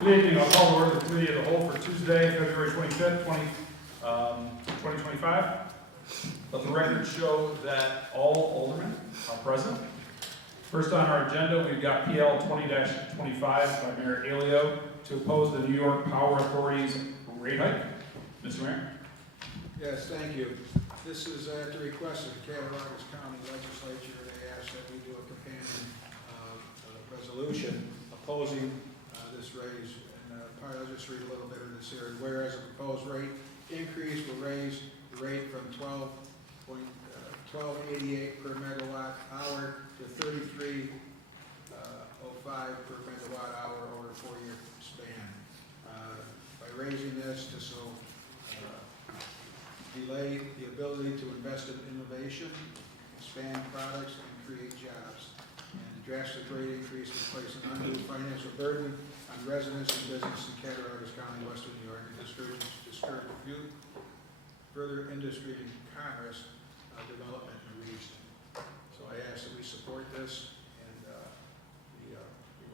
Good evening. I'll call to order the committee of the whole for Tuesday, February 25th, 2025. Let the record show that all aldermen are present. First on our agenda, we've got PL 20-25 by Mayor Alio to oppose the New York Power Authority's rate hike. Mr. Mayor. Yes, thank you. This is at the request of the Cattaraugus County Legislature. They asked that we do a companion resolution opposing this raise. And I'll just read a little bit of this here. Whereas a proposed rate increase will raise the rate from 12.88 per megawatt hour to 33.05 per megawatt hour over a 4-year span. By raising this will delay the ability to invest in innovation, expand products, and create jobs. And the drastic rate increase will place an undue financial burden on residents and business in Cattaraugus County, Western New York, and discourage further industry and commerce development in the region. So I ask that we support this and the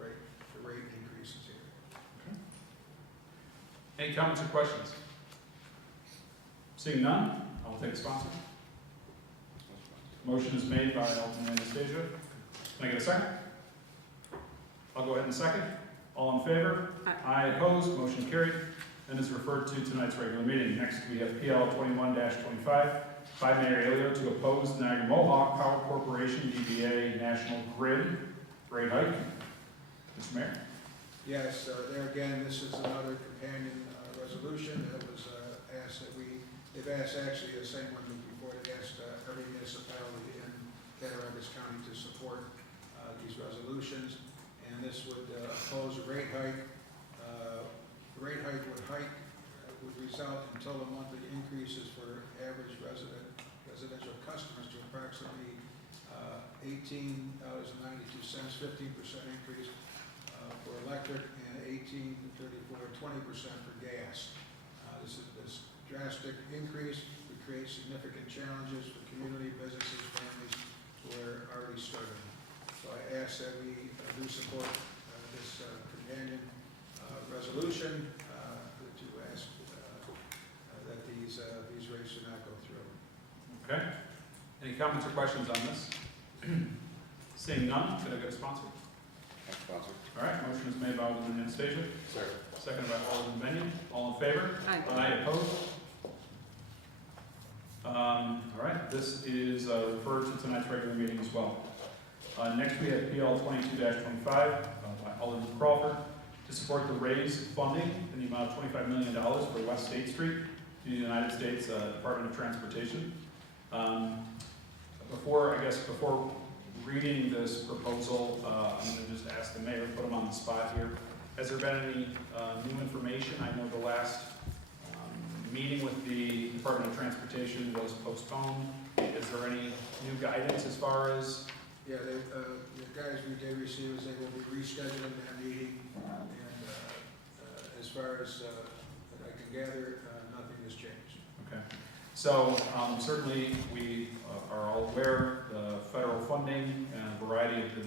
rate increases here. Okay. Any comments or questions? Seeing none, I will take a sponsor. Motion is made by Alderman Anastasia. Can I get a second? I'll go ahead and second. All in favor? Aye. Opposed? Motion carried and is referred to tonight's regular meeting. Next, we have PL 21-25 by Mayor Alio to oppose Niagara Mohawk Power Corporation DBA National Grid rate hike. Mr. Mayor. Yes, there again, this is another companion resolution that was asked that they've asked actually the same one before. They asked every municipality in Cattaraugus County to support these resolutions, and this would oppose a rate hike. The rate hike would result in total monthly increases for average residential customers to approximately $18.92, 15% increase for electric, and $18.34, 20% for gas. This drastic increase would create significant challenges for community, businesses, families who are already struggling. So I ask that we do support this companion resolution to ask that these rates do not go through. Okay. Any comments or questions on this? Seeing none, can I get a sponsor? Sponsor. All right, motion is made by Alderman Anastasia. Sir. Seconded by Alderman Benyon. All in favor? Aye. Aye. Opposed? All right, this is referred to tonight's regular meeting as well. Next, we have PL 22-25 by Alderman Crawford to support the raise funding in the amount of $25 million for West State Street to the United States Department of Transportation. Before reading this proposal, I'm going to just ask the mayor, put him on the spot here. Has there been any new information? I know the last meeting with the Department of Transportation was postponed. Is there any new guidance as far as? Yeah, the guys we did receive is they will be rescheduling that meeting, and as far as I can gather, nothing has changed. Okay. So certainly we are all aware the federal funding and a variety of the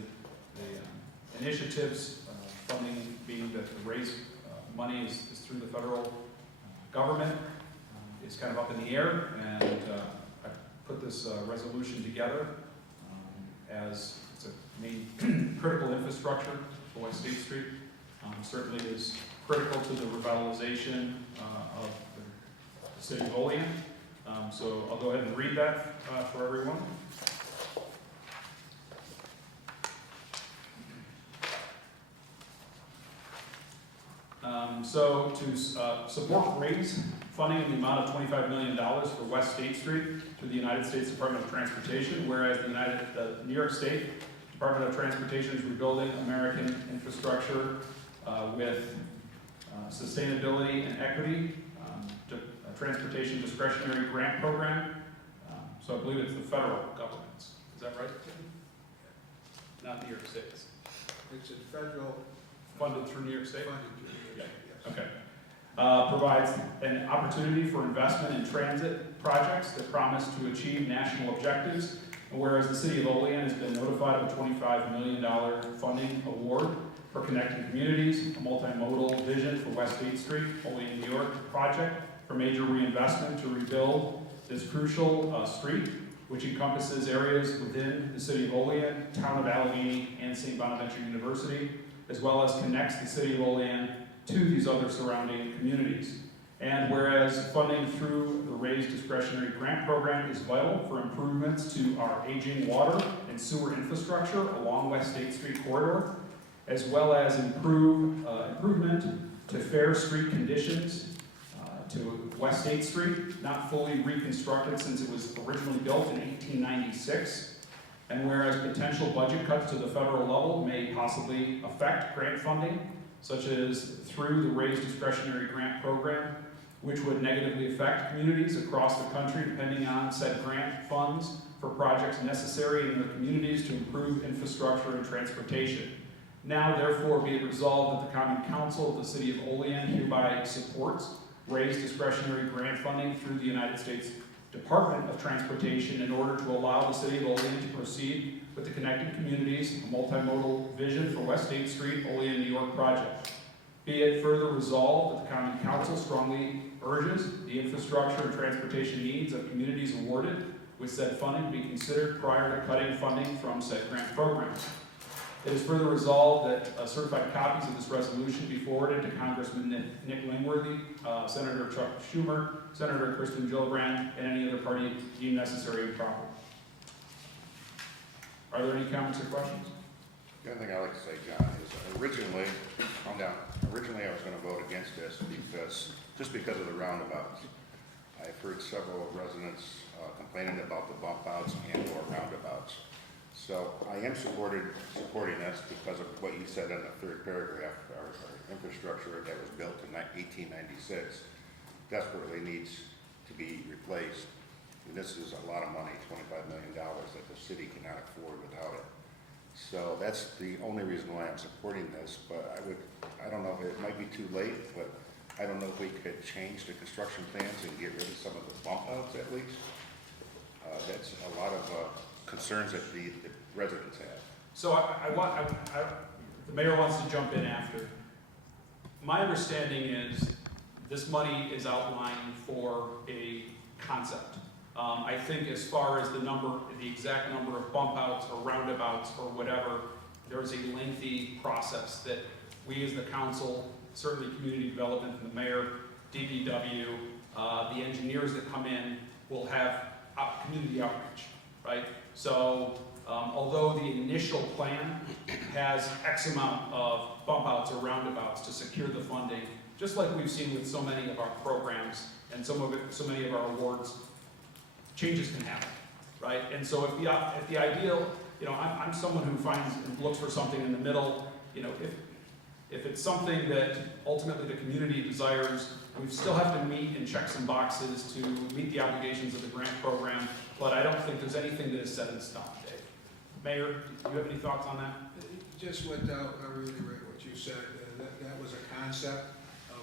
initiatives, funding being that the raise money is through the federal government, is kind of up in the air, and I put this resolution together as it's a main critical infrastructure for West State Street. Certainly is critical to the revitalization of the city of Olean. So I'll go ahead and read that for everyone. So to support raise funding in the amount of $25 million for West State Street through the United States Department of Transportation, whereas the New York State Department of Transportation is rebuilding American infrastructure with sustainability and equity, transportation discretionary grant program. So I believe it's the federal government's. Is that right? Not New York State's. It's a federal Funded through New York State? funded through the Yeah. yes. Okay. Provides an opportunity for investment in transit projects that promise to achieve national objectives And whereas the city of Olean has been notified of a $25 million funding award for connecting communities, a multimodal vision for West 8th Street, Olean, New York project for major reinvestment to rebuild this crucial street, which encompasses areas within the city of Olean, town of Allegheny, and St. Bonaventure University, as well as connects the city of Olean to these other surrounding communities. And whereas funding through the raised discretionary grant program is vital for improvements to our aging water and sewer infrastructure along West 8th Street corridor, as well as improvement to fair street conditions to West 8th Street, not fully reconstructed since it was originally built in 1896. And whereas potential budget cuts to the federal level may possibly affect grant funding, such as through the raised discretionary grant program, which would negatively affect communities across the country depending on said grant funds for projects necessary in their communities to improve infrastructure and transportation. Now therefore be it resolved that the Common Council of the City of Olean hereby supports raised discretionary grant funding through the United States Department of Transportation in order to allow the City of Olean to proceed with the Connected Communities, a multimodal vision for West 8th Street, Olean, New York project. Be it further resolved that the Common Council strongly urges the infrastructure and transportation needs of communities awarded with said funding to be considered prior to cutting funding from said grant programs. It is further resolved that certified copies of this resolution be forwarded to Congressman Nick Langworthy, Senator Chuck Schumer, Senator Kristen Gillibrand, and any other party deemed necessary and proper. Are there any comments or questions? The only thing I'd like to say, John, is originally I was going to vote against this just because of the roundabouts. I've heard several residents complaining about the bump outs and or roundabouts. So I am supporting this because of what you said in the third paragraph. Our infrastructure that was built in 1896 desperately needs to be replaced. And this is a lot of money, $25 million that the city cannot afford without it. So that's the only reason why I'm supporting this, but I don't know if it might be too late, but I don't know if we could change the construction plans and get rid of some of the bump outs at least. That's a lot of concerns that the residents have. So the mayor wants to jump in after. My understanding is this money is outlined for a concept. I think as far as the exact number of bump outs or roundabouts or whatever, there's a lengthy process that we as the council, certainly community development and the mayor, DPW, the engineers that come in will have community outreach, right? So although the initial plan has X amount of bump outs or roundabouts to secure the funding, just like we've seen with so many of our programs and so many of our awards, changes can happen, right? And so if the ideal, I'm someone who finds and looks for something in the middle. If it's something that ultimately the community desires, we still have to meet and check some boxes to meet the obligations of the grant program, but I don't think there's anything that is set in stone, Dave. Mayor, do you have any thoughts on that? Just what I really read what you said. That was a concept of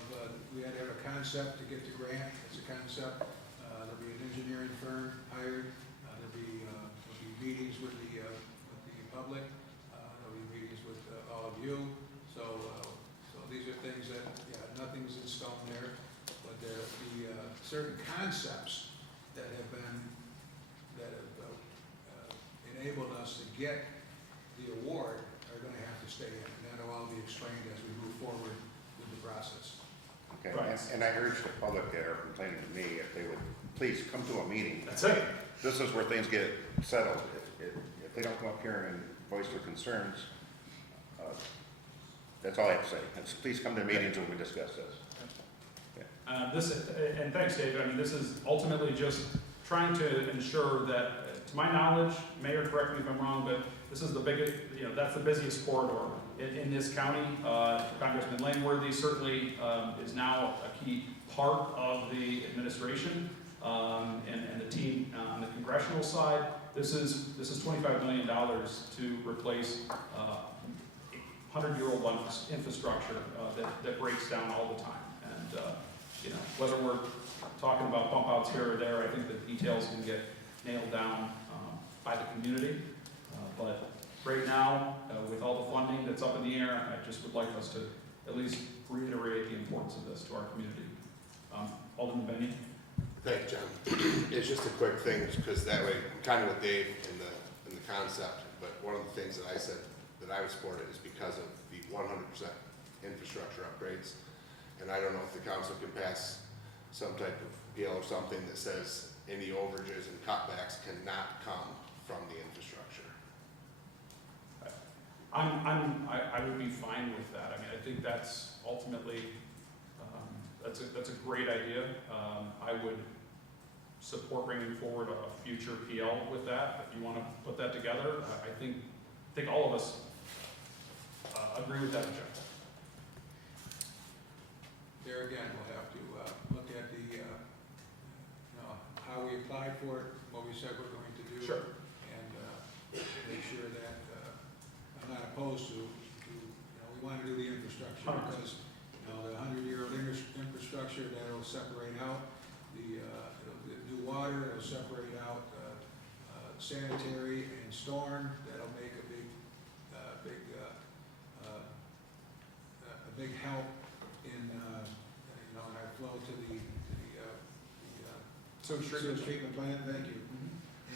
we had to have a concept to get the grant. It's a concept. There'll be an engineering firm hired. There'll be meetings with the public. There'll be meetings with all of you. So these are things that nothing's in stone there, but there'll be certain concepts that have enabled us to get the award are going to have to stay in, and that'll all be explained as we move forward with the process. Okay, Right. and I urge the public that are complaining to me if they would please come to a meeting. That's it. This is where things get settled. If they don't come up here and voice their concerns, that's all I have to say. Please come to meetings when we discuss this. And thanks, David. I mean, this is ultimately just trying to ensure that, to my knowledge, Mayor, correct me if I'm wrong, but this is the biggest, that's the busiest corridor in this county. Congressman Langworthy certainly is now a key part of the administration and the team on the congressional side. This is $25 million to replace 100-year-old infrastructure that breaks down all the time. And whether we're talking about bump outs here or there, I think the details can get nailed down by the community. But right now, with all the funding that's up in the air, I just would like us to at least reiterate the importance of this to our community. Alderman Benny? Thanks, John. It's just a quick thing, because that way, I'm kind of with Dave in the concept, but one of the things that I said that I would support it is because of the 100% infrastructure upgrades. And I don't know if the council can pass some type of bill or something that says any overages and cutbacks cannot come from the infrastructure. I would be fine with that. I mean, I think that's ultimately, that's a great idea. I would support bringing forward a future PL with that. If you want to put that together, I think all of us agree with that objective. There again, we'll have to look at the, how we applied for it, what we said we're going to do. Sure. And make sure that, I'm not opposed to, we want to do the infrastructure, 100%. because, the 100-year-old infrastructure, that'll separate out the new water, it'll separate out sanitary and storm, that'll make a big help in, in our flow to the sewage treatment plant, thank you.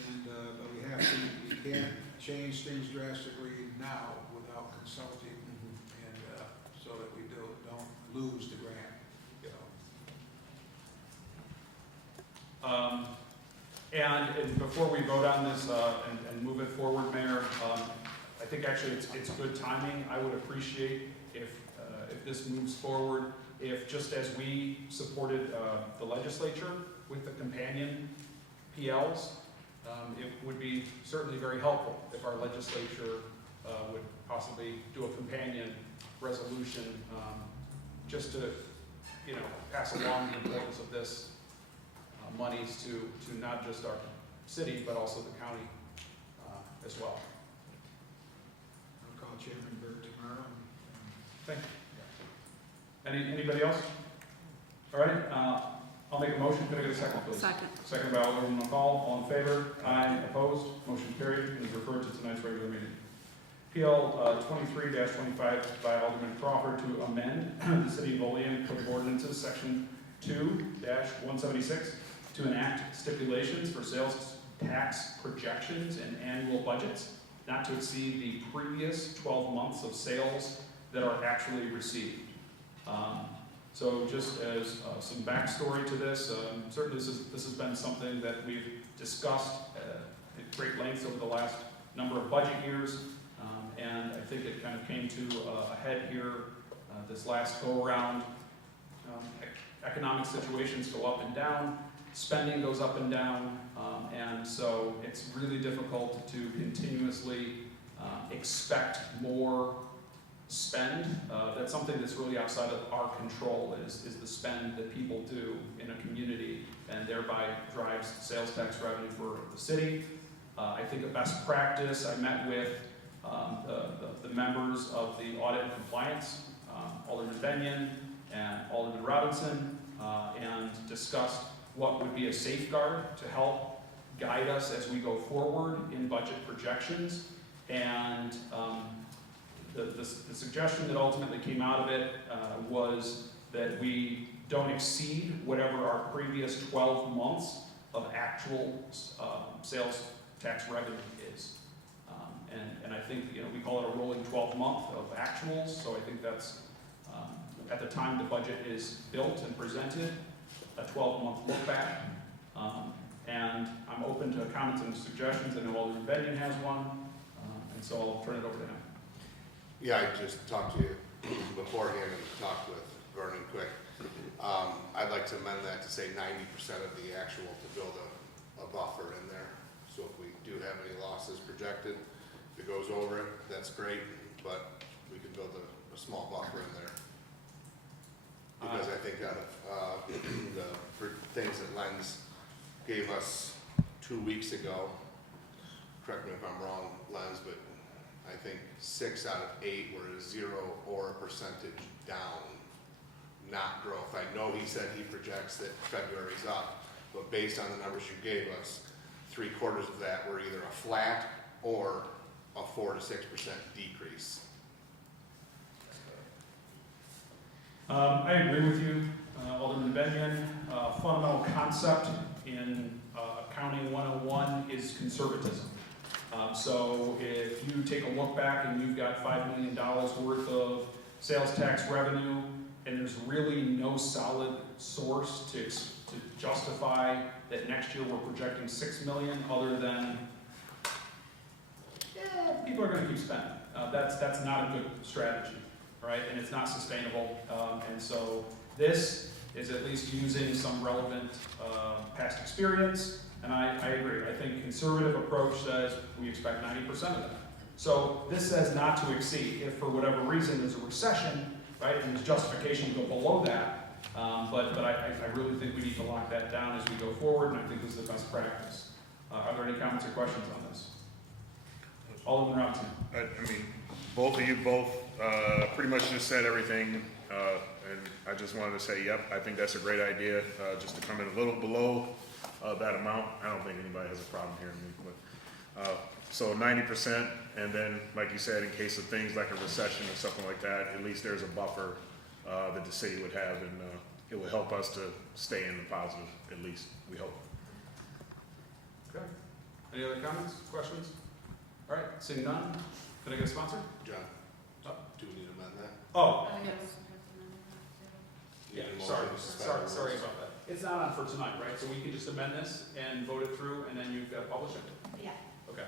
And, but we can't change things drastically now without consulting, and, so that we don't lose the grant, And before we vote on this and move it forward, Mayor, I think actually it's good timing. I would appreciate if this moves forward, if just as we supported the legislature with the companion PLs, it would be certainly very helpful if our legislature would possibly do a companion resolution just to, pass along the importance of this monies to not just our city, but also the county as well. I'll call Chairman Burke tomorrow. Thank you. Anybody else? All right, I'll make a motion. Can I get a second, please? Second. Second by Alderman McCall. All in favor? Aye. Opposed? Motion carried and is referred to tonight's regular meeting. PL 23-25 by Alderman Crawford to amend the City of Olean Code of Ordinances, Section 2-176, to enact stipulations for sales tax projections and annual budgets not to exceed the previous 12 months of sales that are actually received. So just as some backstory to this, certainly this has been something that we've discussed at great lengths over the last number of budget years, and I think it kind of came to a head here this last go-around. Economic situations go up and down, spending goes up and down, and so it's really difficult to continuously expect more spend. That's something that's really outside of our control, is the spend that people do in a community, and thereby drives sales tax revenue for the city. I think a best practice, I met with the members of the Audit and Compliance, Alderman Benyon and Alderman Robinson, and discussed what would be a safeguard to help guide us as we go forward in budget projections. And the suggestion that ultimately came out of it was that we don't exceed whatever our previous 12 months of actual sales tax revenue is. And I think, we call it a rolling 12-month of actuals, so I think that's, at the time the budget is built and presented, a 12-month look back. And I'm open to comments and suggestions. I know Alderman Benyon has one, and so I'll turn it over to him. Yeah, I just talked to you beforehand and talked with Vernon quick. I'd like to amend that to say 90% of the actual to build a buffer in there. So if we do have any losses projected, if it goes over it, that's great, but we can build a small buffer in there. Because I think out of the things that Len's gave us 2 weeks ago, correct me if I'm wrong, Len's, but I think 6 out of 8 were a 0 or a percentage down, not growth. I know he said he projects that February's up, but based on the numbers you gave us, 3/4 of that were either a flat or a 4 to 6% decrease. I agree with you, Alderman Benyon. Fundamental concept in Accounting 101 is conservatism. So if you take a look back and you've got $5 million worth of sales tax revenue, and there's really no solid source to justify that next year we're projecting $6 million other than, people are gonna keep spending. That's not a good strategy, right? And it's not sustainable. And so this is at least using some relevant past experience. And I agree. I think conservative approach says we expect 90% of that. So this says not to exceed. If for whatever reason there's a recession, right, and there's justification to go below that, but I really think we need to lock that down as we go forward, and I think this is the best practice. Are there any comments or questions on this? Alderman Robinson. I mean, both of you pretty much just said everything, and I just wanted to say, yep, I think that's a great idea, just to come in a little below that amount. I don't think anybody has a problem hearing me, but so 90%, and then, like you said, in case of things like a recession or something like that, at least there's a buffer that the city would have, and it will help us to stay in the positive, at least, we hope. Okay. Any other comments, questions? All right, seeing none, can I get a sponsor? John, Oh. do we need to amend that? Oh, Yes. yeah, Need a sorry, motion to suspend the sorry rules? about that. It's not on for tonight, right? So we can just amend this and vote it through, and then you've got to publish it? Yeah. Okay.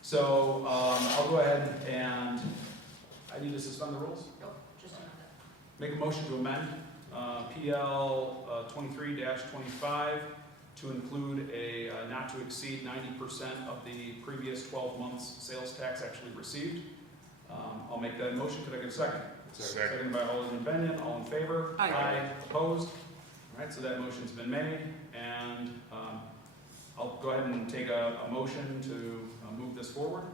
So, I'll go ahead and, I need to suspend the rules? Nope, just another. Make a motion to amend, PL 23-25 to include a not to exceed 90% of the previous 12 months sales tax actually received. I'll make that motion. Could I get a second? Second. Second by Alderman Benyon. All in favor? Aye. Opposed? All right, so that motion's been made, and I'll go ahead and take a motion to move this forward.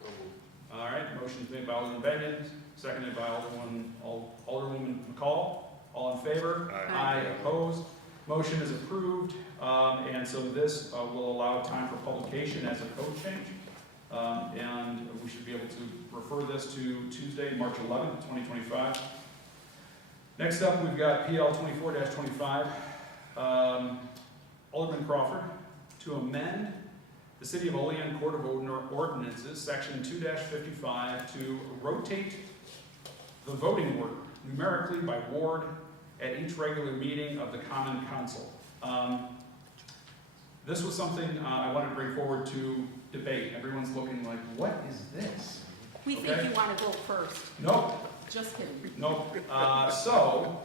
So moved. All right, motion's made by Alderman Benyon, seconded by Alderwoman McCall. All in favor? Aye. Opposed? Motion is approved, and so this will allow time for publication as a code change. And we should be able to refer this to Tuesday, March 11th, 2025. Next up, we've got PL 24-25. Alderman Crawford, to amend the City of Olean Court of Ordinances, Section 2-55, to rotate the voting order numerically by ward at each regular meeting of the Common Council. This was something I wanted to bring forward to debate. Everyone's looking like, what is this? We think Okay. you want to go first. Nope, Just kidding. nope. So,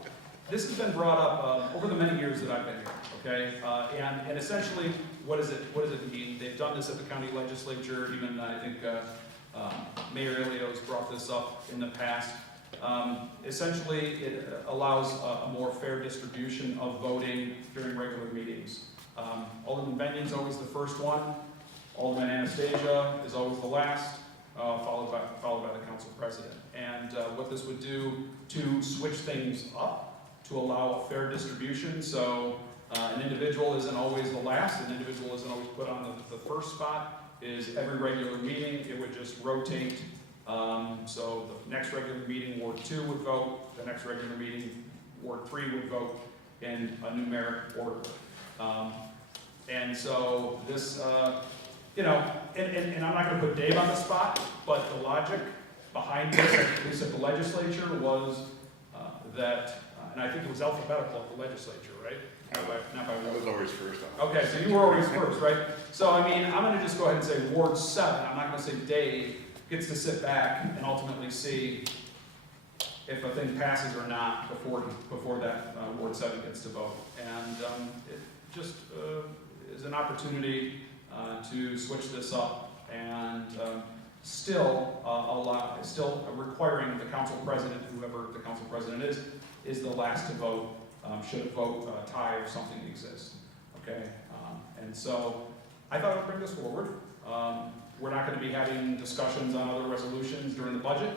this has been brought up over the many years that I've been here, okay? And essentially, what does it mean? They've done this at the county legislature, even I think Mayor Ellio's brought this up in the past. Essentially, it allows a more fair distribution of voting during regular meetings. Alderman Benyon's always the first one. Alderman Anastasia is always the last, followed by the council president. And what this would do to switch things up, to allow a fair distribution, so an individual isn't always the last, an individual isn't always put on the first spot, is every regular meeting, it would just rotate. So the next regular meeting, Ward 2 would vote, the next regular meeting, Ward 3 would vote in a numeric order. And so this, and I'm not gonna put Dave on the spot, but the logic behind this, at least at the legislature, was that, and I think it was alphabetical at the legislature, right? Not by I was ward. always first on. Okay, so you were always first, right? So I mean, I'm gonna just go ahead and say Ward 7, I'm not gonna say Dave gets to sit back and ultimately see if a thing passes or not before that Ward 7 gets to vote. And it just is an opportunity to switch this up and still requiring the council president, whoever the council president is the last to vote, should a vote tie or something exist. Okay, and so I thought I would bring this forward. We're not going to be having discussions on other resolutions during the budget,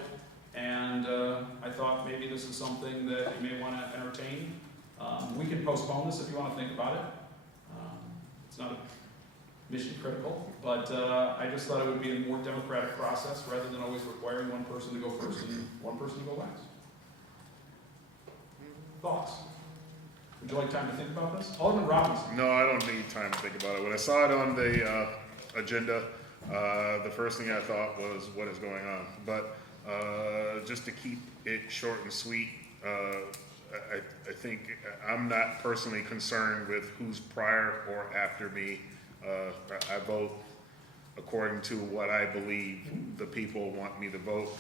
and I thought maybe this is something that you may want to entertain. We can postpone this if you want to think about it. It's not mission critical, but I just thought it would be a more democratic process rather than always requiring one person to go first and one person to go last. Thoughts? Would you like time to think about this? Alderman Robinson. No, I don't need time to think about it. When I saw it on the agenda, the first thing I thought was, what is going on? But just to keep it short and sweet, I think I'm not personally concerned with who's prior or after me. I vote according to what I believe the people want me to vote.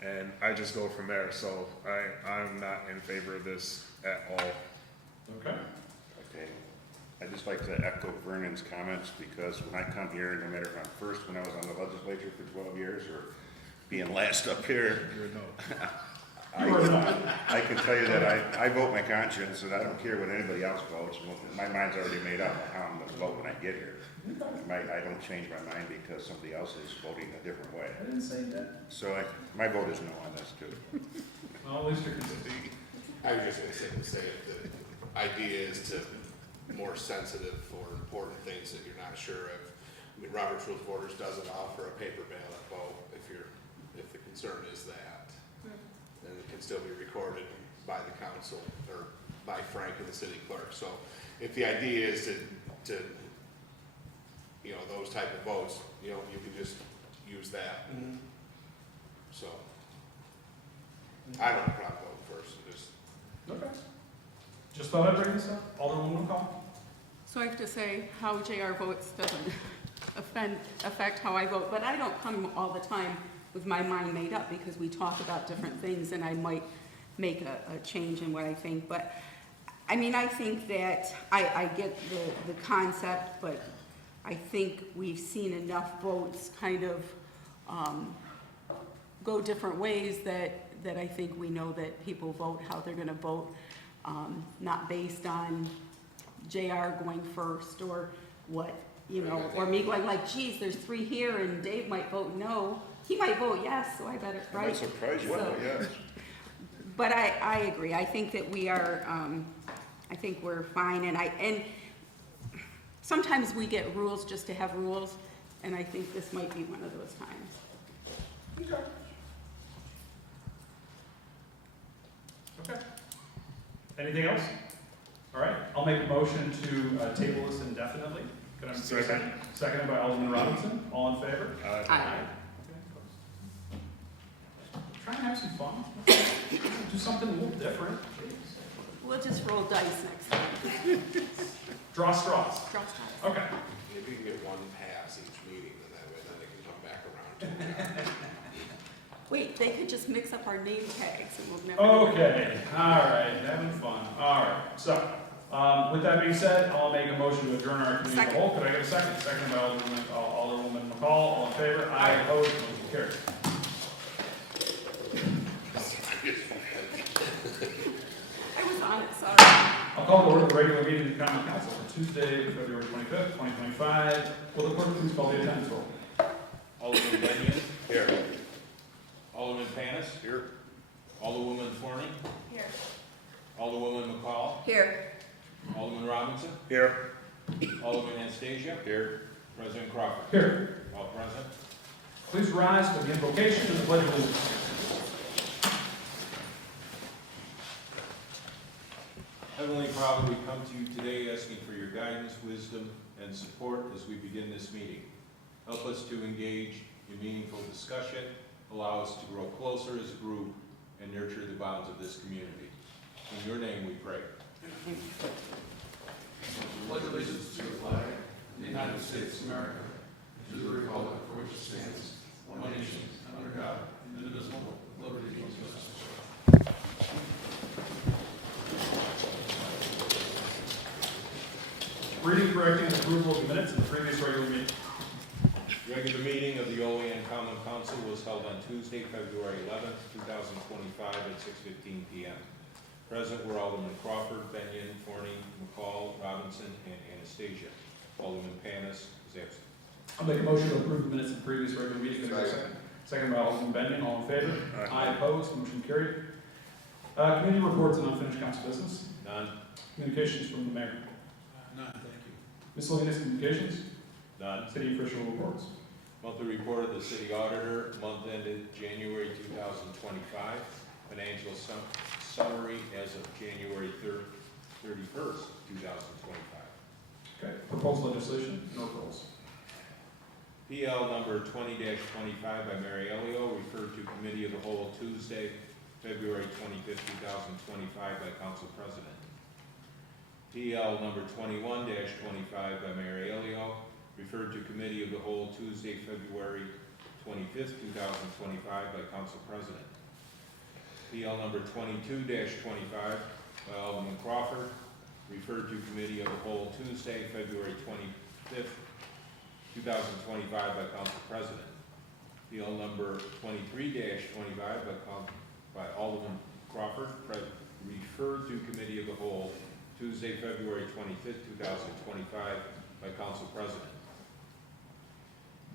And I just go from there. So I'm not in favor of this at all. Okay. Okay. I'd just like to echo Vernon's comments, because when I come here, no matter if I'm first when I was on the legislature for 12 years or being last up here, I can tell you that I vote my conscience, and I don't care what anybody else votes. My mind's already made up on how I'm going to vote when I get here. I don't change my mind because somebody else is voting a different way. I didn't say that. So my vote is no on this too. Well, at least you're consistent. I was just gonna say the idea is to more sensitive for important things that you're not sure of. I mean, Robert's Rules of Orders doesn't offer a paper ballot vote if the concern is that. And it can still be recorded by the council or by Frank and the city clerk. So if the idea is to you know, those type of votes, you know, you can just use that. So I don't have a problem voting first, just. Okay. Just thought I'd bring this up. Alderman McCall. So I have to say, how JR votes doesn't affect how I vote, but I don't come all the time with my mind made up, because we talk about different things and I might make a change in what I think. But I mean, I think that I get the concept, but I think we've seen enough votes kind of go different ways that I think we know that people vote how they're gonna vote, not based on JR going first or what, you know, or me going like, geez, there's 3 here and Dave might vote no. He might vote yes, so I better, right? I'm surprised you So- will, yes. But I agree. I think that we are, I think we're fine, and sometimes we get rules just to have rules, and I think this might be one of those times. Okay. Okay. Anything else? All right, I'll make a motion to table this indefinitely. Can I have a second? Seconded by Alderman Robinson. All in favor? Aye. Try and have some fun. Do something a little different. We'll just roll dice next time. Draw straws. Draw straws. Okay. Maybe you can get one pass each meeting, and that way then it can come back around to it. Wait, they could just mix up our name tags and we'll never know. Okay, all right, having fun. All right, so, with that being said, I'll make a motion to adjourn our committee of the whole. Could I get a second? Second by Alderwoman McCall. All in favor? Aye. Opposed? Motion carries. I was on it, sorry. I'll call to order the regular meeting of the Common Council for Tuesday, February 25th, 2025. Will the clerk please call the attendance roll? Alderman Benyon, Here. Alderman Panis, Here. Alderwoman Forney, Here. Alderwoman McCall, Here. Alderman Robinson, Here. Alderman Anastasia, Here. President Crawford. Here. All present. Please rise for the invocation and the pledge of allegiance. Heavenly Father, we come to you today asking for your guidance, wisdom, and support as we begin this meeting. Help us to engage in meaningful discussion, allow us to grow closer as a group, and nurture the bonds of this community. In your name we pray. Pledge allegiance to the flag of the United States of America, to the republic for which it stands, one nation, under God, indivisible, with liberty and justice. Reading, correcting, and approval of the minutes of the previous regular meeting. Regular meeting of the Olean Common Council was held on Tuesday, February 11th, 2025 at 6:15 p.m. Present were Alderman Crawford, Benyon, Forney, McCall, Robinson, and Anastasia. Alderman Panis is absent. I'll make a motion to approve the minutes of the previous regular meeting. Can I get a second? Second by Alderman Benyon. All in favor? Aye. Opposed? Motion carried. Committee reports and unfinished council business. None. Communications from the mayor. None, thank you. Miscellaneous communications, None. city official reports. Monthly report of the city auditor, month ended January 2025. Financial summary as of January 31st, 2025. Okay, proposed legislation, no referrals. PL number 20-25 by Mary Elio, referred to committee of the whole Tuesday, February 25th, 2025 by council president. PL number 21-25 by Mary Elio, referred to committee of the whole Tuesday, February 25th, 2025 by council president. PL number 22-25 by Alderman Crawford, referred to committee of the whole Tuesday, February 25th, 2025 by council president. PL number 23-25 by Alderman Crawford, referred to committee of the whole Tuesday, February 25th, 2025 by council president.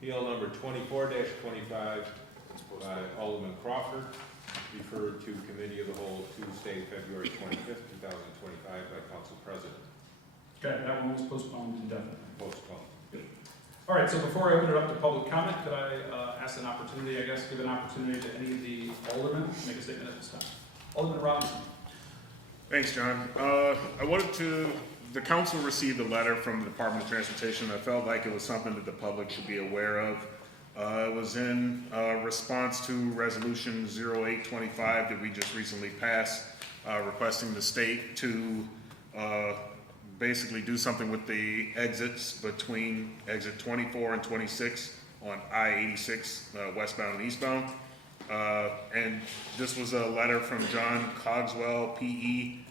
PL number 24-25 by Alderman Crawford, referred to committee of the whole Tuesday, February 25th, 2025 by council president. Okay, that one was postponed indefinitely. Postponed. All right, so before I open it up to public comment, could I ask an opportunity, give an opportunity to any of the aldermen to make a statement at this time? Alderman Robinson. Thanks, John. The council received a letter from the Department of Transportation. I felt like it was something that the public should be aware of. It was in response to Resolution 0825 that we just recently passed, requesting the state to basically do something with the exits between exit 24 and 26 on I-86, westbound and eastbound. And this was a letter from John Cogswell, PE.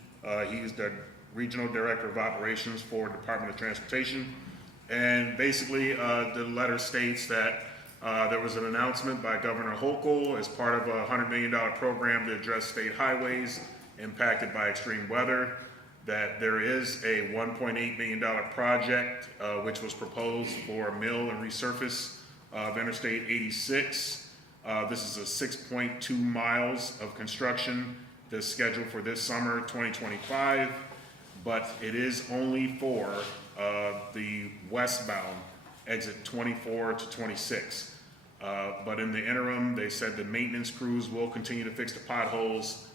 He's the Regional Director of Operations for Department of Transportation. And basically, the letter states that there was an announcement by Governor Hochul as part of a $100 million program to address state highways impacted by extreme weather, that there is a $1.8 million project which was proposed for a mill and resurface of Interstate 86. This is a 6.2 miles of construction that's scheduled for this summer 2025, but it is only for the westbound exit 24 to 26. But in the interim, they said the maintenance crews will continue to fix the potholes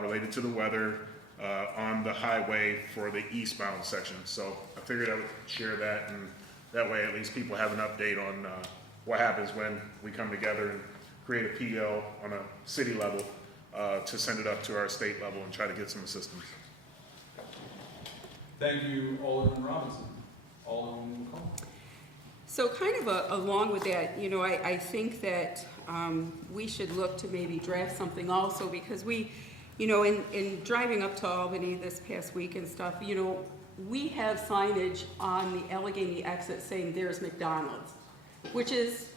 related to the weather on the highway for the eastbound section. So I figured I would share that, and that way at least people have an update on what happens when we come together and create a PL on a city level to send it up to our state level and try to get some assistance. Thank you, Alderman Robinson. Alderman McCall. So kind of along with that, you know, I think that we should look to maybe draft something also, because we, you know, in driving up to Albany this past week and stuff, you know, we have signage on the Allegheny exit saying there's McDonald's, which is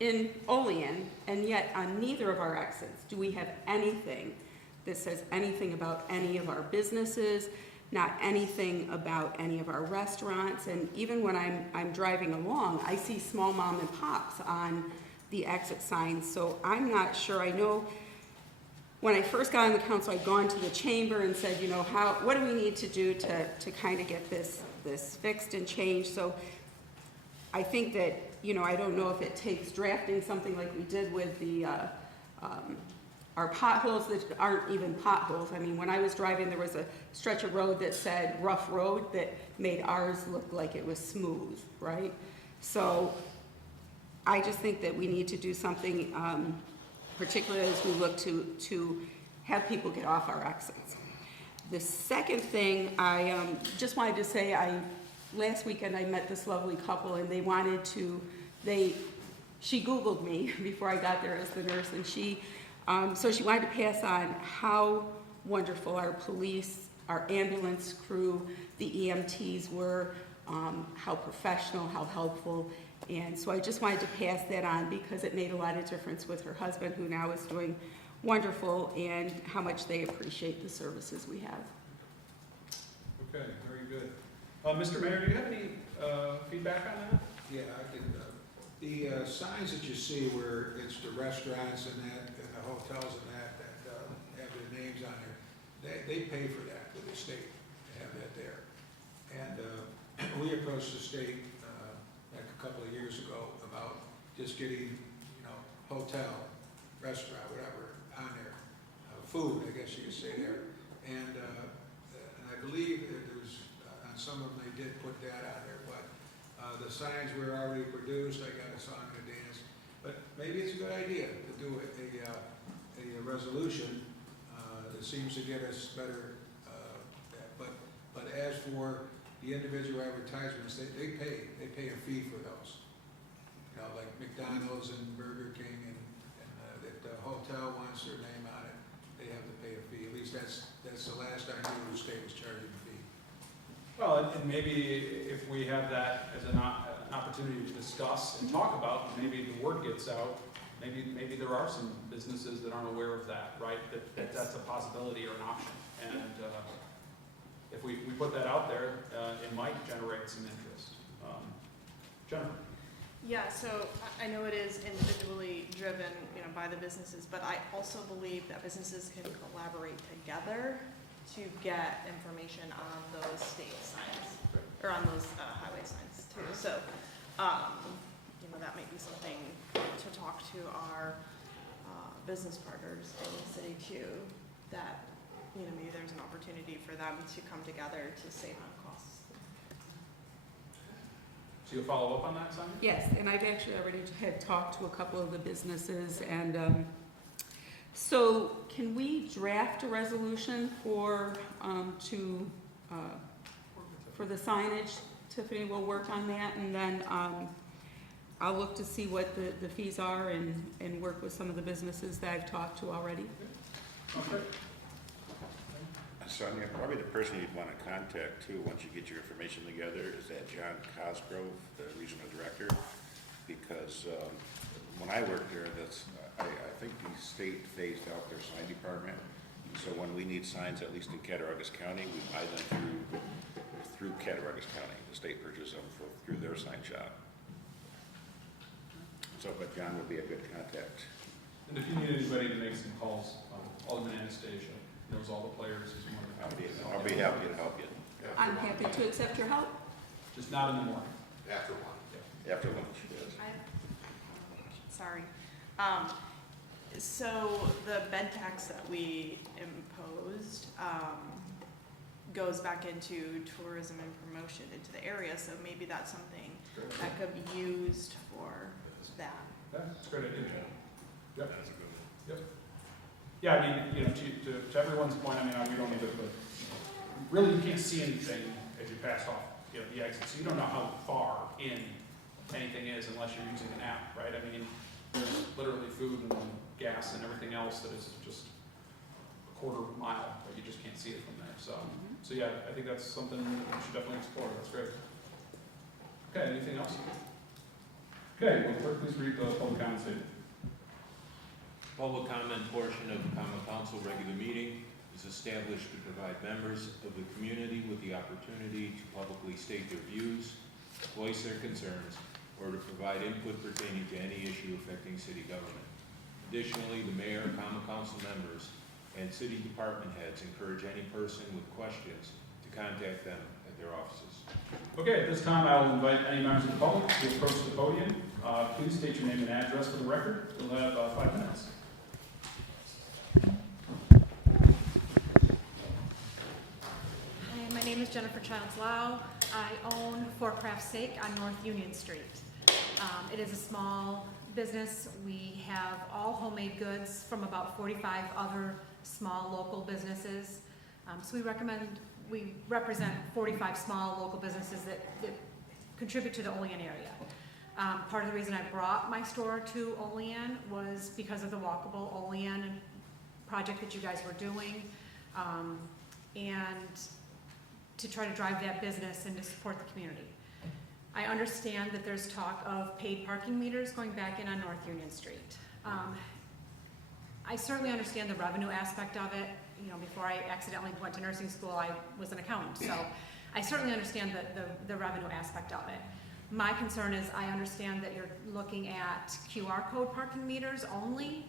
in Olean, and yet on neither of our exits do we have anything that says anything about any of our businesses, not anything about any of our restaurants. And even when I'm driving along, I see small mom and pops on the exit signs. So I'm not sure. I know when I first got on the council, I'd gone to the chamber and said, you know, what do we need to do to kind of get this fixed and changed? So I think that, you know, I don't know if it takes drafting something like we did with the our potholes that aren't even potholes. I mean, when I was driving, there was a stretch of road that said rough road that made ours look like it was smooth, right? So I just think that we need to do something, particularly as we look to have people get off our exits. The second thing, I just wanted to say, last weekend I met this lovely couple, and they wanted to, she Googled me before I got there as the nurse, and so she wanted to pass on how wonderful our police, our ambulance crew, the EMTs were, how professional, how helpful. And so I just wanted to pass that on because it made a lot of difference with her husband, who now is doing wonderful, and how much they appreciate the services we have. Okay, very good. Mr. Mayor, do you have any feedback on that? Yeah, I can, the signs that you see where it's the restaurants and that, and the hotels and that have their names on there, they pay for that with the state to have that there. And we approached the state, like a couple of years ago about just getting, hotel, restaurant, whatever, on there. Food, I guess you could say there. And I believe that there was, on some of them, they did put that on there, but the signs were already produced, I got a song and a dance. But maybe it's a good idea to do a resolution that seems to get us better. But as for the individual advertisements, they pay a fee for those. Like McDonald's and Burger King, and if the hotel wants their name on it, they have to pay a fee. At least that's the last I knew, the state was charging a fee. Well, and maybe if we have that as an opportunity to discuss and talk about, maybe the word gets out, maybe there are some businesses that aren't aware of that, right? That's a possibility or an option. And if we put that out there, it might generate some interest. Jennifer? Yeah, so I know it is individually driven, by the businesses, but I also believe that businesses can collaborate together to get information on those state signs, or on those highway signs too. So, that might be something to talk to our business partners in the city too, that, maybe there's an opportunity for them to come together to save on costs. So you'll follow up on that, Simon? Yes, and I've actually already had talked to a couple of the businesses, and so can we draft a resolution for the signage? Tiffany will work on that, and then I'll look to see what the fees are and work with some of the businesses that I've talked to already. Okay. Sonia, probably the person you'd want to contact too, once you get your information together, is that John Cosgrove, the regional director, because when I worked there, I think the state phased out their sign department. So when we need signs, at least in Cattaraugus County, we buy them through Cattaraugus County. The state purchases them through their sign shop. So, but John would be a good contact. And if you need anybody to make some calls, Alderman Anastasia knows all the players. He's more than happy to I'll be happy to help you I'm happy to accept your help. Just not in the morning. After one. after lunch. Yes. Sorry. So the bed tax that we imposed goes back into tourism and promotion into the area, so maybe that's something that could be used for that. Yeah, that's a great idea. Yep. Yep. Yeah, I mean, to everyone's point, I mean, we don't need to, but really you can't see anything as you pass off, the exit, so you don't know how far in anything is unless you're using an app, right? I mean, there's literally food and gas and everything else that is just a quarter mile, but you just can't see it from there. So yeah, I think that's something we should definitely explore. That's great. Okay, anything else? Okay, well, clerk, please read the public comment statement. Public comment portion of the common council regular meeting is established to provide members of the community with the opportunity to publicly state their views, voice their concerns, or to provide input pertaining to any issue affecting city government. Additionally, the mayor, common council members, and city department heads encourage any person with questions to contact them at their offices. Okay, at this time, I will invite any members of the public to approach the podium. Please state your name and address for the record. You'll have 5 minutes. Hi, my name is Jennifer Childs-Lau. I own For Craft's Sake on North Union Street. It is a small business. We have all homemade goods from about 45 other small local businesses. So we represent 45 small local businesses that contribute to the Olean area. Part of the reason I brought my store to Olean was because of the walkable Olean project that you guys were doing, and to try to drive that business and to support the community. I understand that there's talk of paid parking meters going back in on North Union Street. I certainly understand the revenue aspect of it. Before I accidentally went to nursing school, I was an accountant, so I certainly understand the revenue aspect of it. My concern is I understand that you're looking at QR code parking meters only.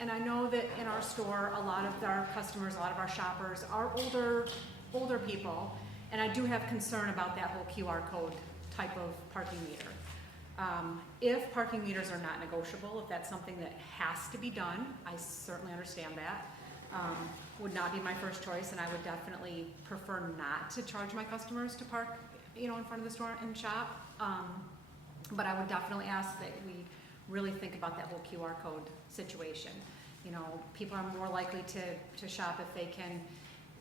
And I know that in our store, a lot of our customers, a lot of our shoppers are older people, And I do have concern about that whole QR code type of parking meter. If parking meters are not negotiable, if that's something that has to be done, I certainly understand that. Would not be my first choice, and I would definitely prefer not to charge my customers to park, in front of the store and shop. But I would definitely ask that we really think about that whole QR code situation. People are more likely to shop if they can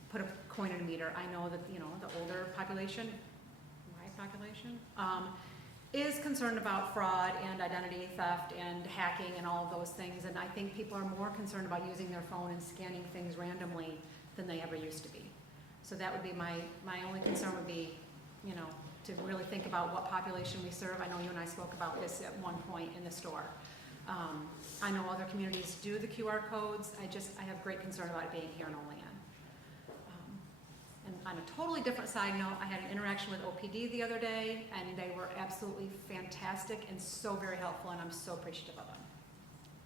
put a coin in a meter. I know that, the older population, my population, is concerned about fraud and identity theft and hacking and all of those things. And I think people are more concerned about using their phone and scanning things randomly than they ever used to be. So that would be my only concern would be, to really think about what population we serve. I know you and I spoke about this at one point in the store. I know other communities do the QR codes. I have great concern about it being here in Olean. And on a totally different side note, I had an interaction with OPD the other day, and they were absolutely fantastic and so very helpful, and I'm so appreciative of them.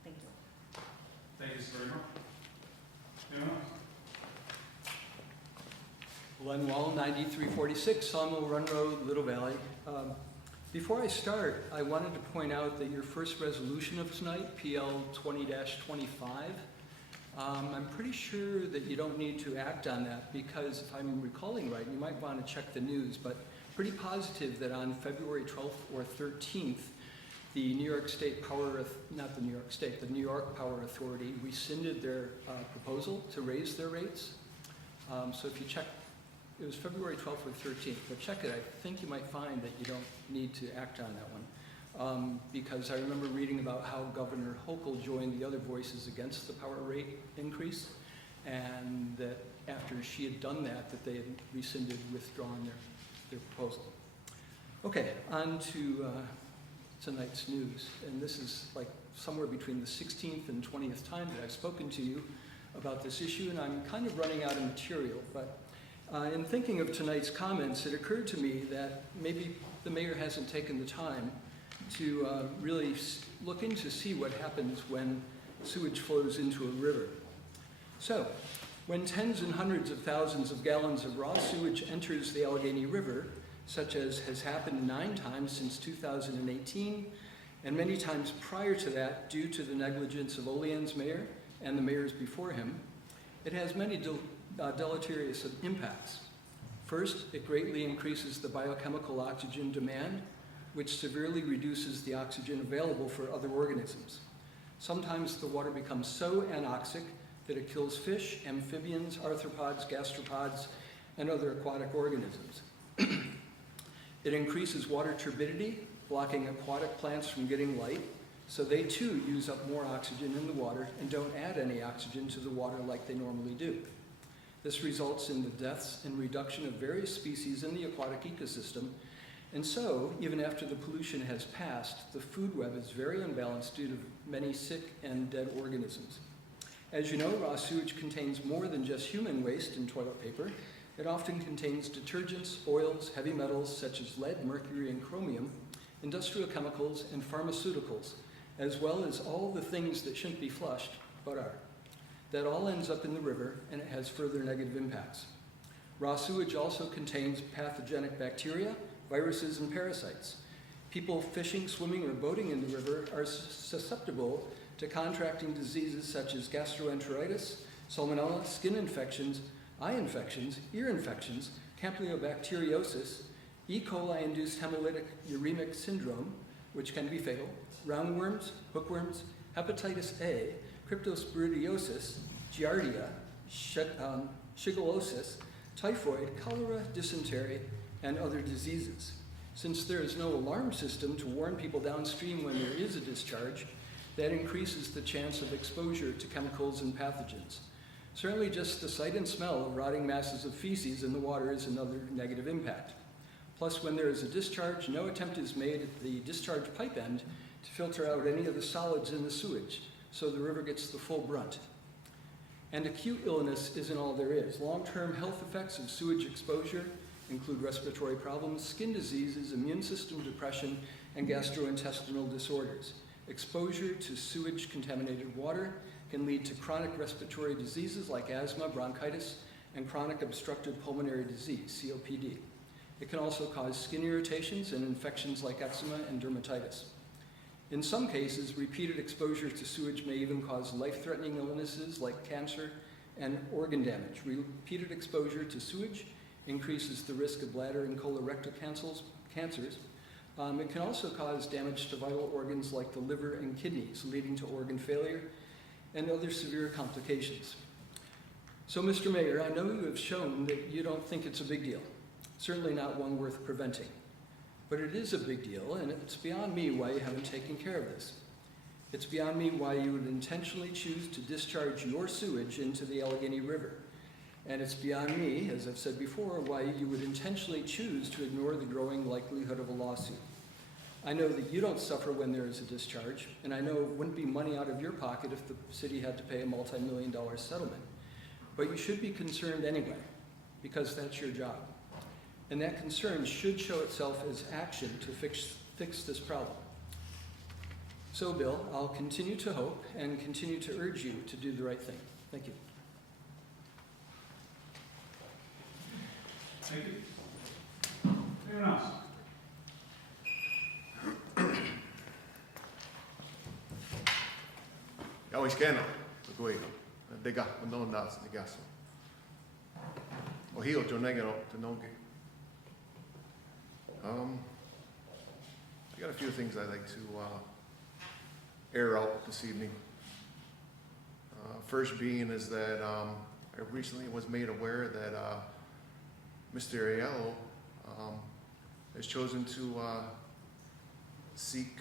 Thank you. Thank you very much. Anyone else? Len Wall, 9346 Sawmill Run Road, Little Valley. Before I start, I wanted to point out that your first resolution of tonight, PL 20-25, I'm pretty sure that you don't need to act on that because if I'm recalling right, you might want to check the news, but pretty positive that on February 12th or 13th, the New York State Power, not the New York State, the New York Power Authority rescinded their proposal to raise their rates. So if you check, it was February 12th or 13th, but check it. I think you might find that you don't need to act on that one. Because I remember reading about how Governor Hochul joined the other voices against the power rate increase, and that after she had done that, that they had rescinded, withdrawn their proposal. Okay, on to tonight's news, and this is like somewhere between the 16th and 20th time that I've spoken to you about this issue, and I'm kind of running out of material, but in thinking of tonight's comments, it occurred to me that maybe the mayor hasn't taken the time to really look in to see what happens when sewage flows into a river. So, when tens and hundreds of thousands of gallons of raw sewage enters the Allegheny River, such as has happened 9 times since 2018, and many times prior to that due to the negligence of Olean's mayor and the mayors before him, it has many deleterious impacts. First, it greatly increases the biochemical oxygen demand, which severely reduces the oxygen available for other organisms. Sometimes the water becomes so anoxic that it kills fish, amphibians, arthropods, gastropods, and other aquatic organisms. It increases water turbidity, blocking aquatic plants from getting light, so they too use up more oxygen in the water and don't add any oxygen to the water like they normally do. This results in the deaths and reduction of various species in the aquatic ecosystem. And so, even after the pollution has passed, the food web is very unbalanced due to many sick and dead organisms. As you know, raw sewage contains more than just human waste and toilet paper. It often contains detergents, oils, heavy metals such as lead, mercury, and chromium, industrial chemicals, and pharmaceuticals, as well as all the things that shouldn't be flushed, but are. That all ends up in the river, and it has further negative impacts. Raw sewage also contains pathogenic bacteria, viruses, and parasites. People fishing, swimming, or boating in the river are susceptible to contracting diseases such as gastroenteritis, salmonella, skin infections, eye infections, ear infections, campylobacteriosis, E. coli-induced hemolytic uremic syndrome, which can be fatal, roundworms, hookworms, hepatitis A, cryptosporidiosis, giardia, shigellosis, typhoid, cholera, dysentery, and other diseases. Since there is no alarm system to warn people downstream when there is a discharge, that increases the chance of exposure to chemicals and pathogens. Certainly just the sight and smell of rotting masses of feces in the water is another negative impact. Plus, when there is a discharge, no attempt is made at the discharge pipe end to filter out any of the solids in the sewage, so the river gets the full brunt. And acute illness isn't all there is. Long-term health effects of sewage exposure include respiratory problems, skin diseases, immune system depression, and gastrointestinal disorders. Exposure to sewage-contaminated water can lead to chronic respiratory diseases like asthma, bronchitis, and chronic obstructive pulmonary disease, COPD. It can also cause skin irritations and infections like eczema and dermatitis. In some cases, repeated exposure to sewage may even cause life-threatening illnesses like cancer and organ damage. Repeated exposure to sewage increases the risk of bladder and colorectal cancers. It can also cause damage to vital organs like the liver and kidneys, leading to organ failure and other severe complications. So, Mr. Mayor, I know you have shown that you don't think it's a big deal, certainly not one worth preventing. But it is a big deal, and it's beyond me why you haven't taken care of this. It's beyond me why you would intentionally choose to discharge your sewage into the Allegheny River. And it's beyond me, as I've said before, why you would intentionally choose to ignore the growing likelihood of a lawsuit. I know that you don't suffer when there is a discharge, and I know it wouldn't be money out of your pocket if the city had to pay a multi-million-dollar settlement. But you should be concerned anyway, because that's your job. And that concern should show itself as action to fix this problem. So, Bill, I'll continue to hope and continue to urge you to do the right thing. Thank you. Thank you. Anyone else? Ja, ich kenne Guido. Dega, no nas, negaso. O hio, Jonegano, Tenogi. I got a few things I'd like to air out this evening. First being is that I recently was made aware that Mr. Aiello has chosen to seek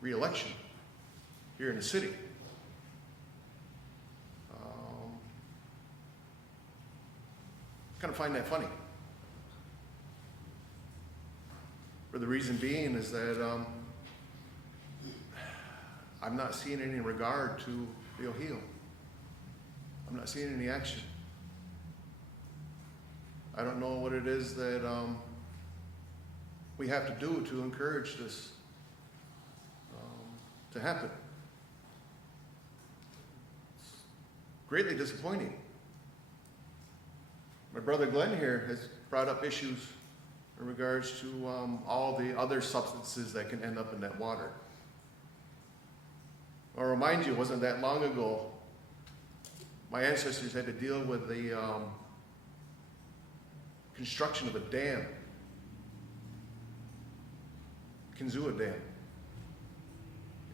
re-election here in the city. Kind of find that funny. For the reason being is that I'm not seeing any regard to the Ohio. I'm not seeing any action. I don't know what it is that we have to do to encourage this to happen. It's greatly disappointing. My brother Glenn here has brought up issues in regards to all the other substances that can end up in that water. I'll remind you, it wasn't that long ago, my ancestors had to deal with the construction of a dam, Kinzua Dam.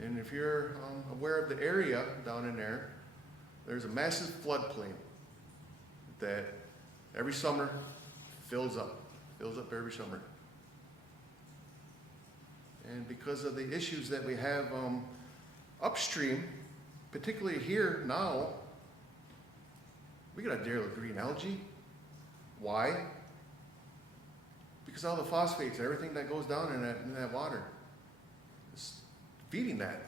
And if you're aware of the area down in there, there's a massive floodplain that every summer fills up every summer. And because of the issues that we have upstream, particularly here now, we got a deal of green algae. Why? Because all the phosphates, everything that goes down in that water is feeding that.